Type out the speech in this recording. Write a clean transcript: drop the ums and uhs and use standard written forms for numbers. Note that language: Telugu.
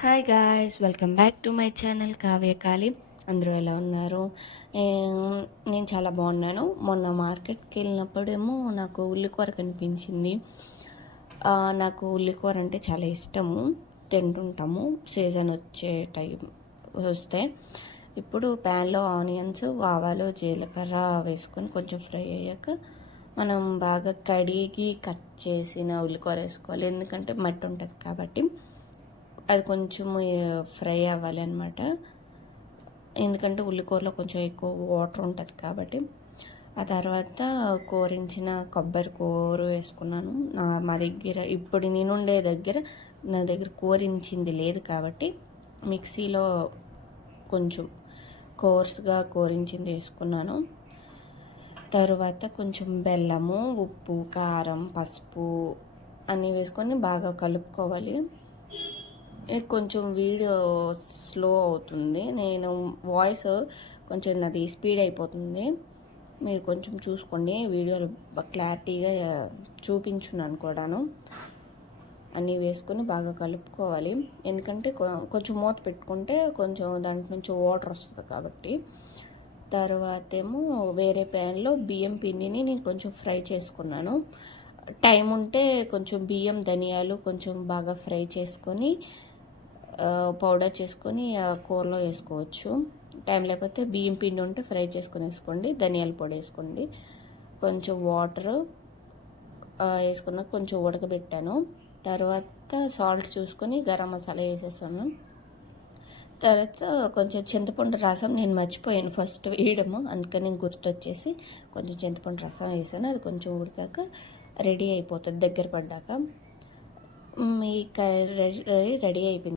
Hi guys, welcome back to my channel Kavyakali. అందరూ ఎలా ఉన్నారు? నేను చాలా బాగున్నాను. మొన్న మార్కెట్కి వెళ్ళినప్పుడేమో నాకు ఉల్లికూర కనిపించింది. నాకు ఉల్లికూర అంటే చాలా ఇష్టము, తింటుంటాము సీజన్ వచ్చే టైం వస్తే. ఇప్పుడు ప్యాన్లో ఆనియన్స్, ఆవాలు, జీలకర్ర వేసుకొని కొంచెం ఫ్రై అయ్యాక మనం బాగా కడిగి కట్ చేసిన ఉల్లికూర వేసుకోవాలి. ఎందుకంటే మట్టి ఉంటుంది కాబట్టి అది కొంచెం ఫ్రై అవ్వాలి అనమాట. ఎందుకంటే ఉల్లికూరలో కొంచెం ఎక్కువ వాటర్ ఉంటుంది కాబట్టి. ఆ తర్వాత కోరించిన కొబ్బరి కూర వేసుకున్నాను. మా దగ్గర ఇప్పుడు నేనుండే దగ్గర నా దగ్గర కోరించింది లేదు కాబట్టి మిక్సీలో కొంచెం కోర్స్గా కోరించింది వేసుకున్నాను. తరువాత కొంచెం బెల్లము, ఉప్పు, కారం, పసుపు అన్నీ వేసుకొని బాగా కలుపుకోవాలి. కొంచెం వీడియో స్లో అవుతుంది, నేను వాయిస్ కొంచెం నాది స్పీడ్ అయిపోతుంది. మీరు కొంచెం చూసుకోండి, వీడియోలో క్లారిటీగా చూపించున్నాను కూడాను. అన్నీ వేసుకొని బాగా కలుపుకోవాలి. ఎందుకంటే కొంచెం మూత పెట్టుకుంటే కొంచెం దాంట్లో నుంచి వాటర్ వస్తుంది కాబట్టి. తర్వాత ఏమో వేరే ప్యాన్లో బియ్యం పిండిని నేను కొంచెం ఫ్రై చేసుకున్నాను. టైం ఉంటే కొంచెం బియ్యం, ధనియాలు కొంచెం బాగా ఫ్రై చేసుకొని పౌడర్ చేసుకొని కూరలో వేసుకోవచ్చు. టైం లేకపోతే బియ్యం పిండి ఉంటే ఫ్రై చేసుకొని వేసుకోండి, ధనియాల పొడి వేసుకోండి. కొంచెం వాటర్ వేసుకున్న కొంచెం ఉడకబెట్టాను. తర్వాత సాల్ట్ చూసుకొని గరం మసాలా వేసేసాను. తర్వాత కొంచెం చింతపండు రసం నేను మర్చిపోయాను ఫస్ట్ వేయడము, అందుకని నేను గుర్తొచ్చేసి కొంచెం చింతపండు రసం వేసాను. అది కొంచెం ఉడికాక రెడీ అయిపోతుంది, దగ్గర పడ్డాక మీ కర్రీ రెడీ అయిపోయింది.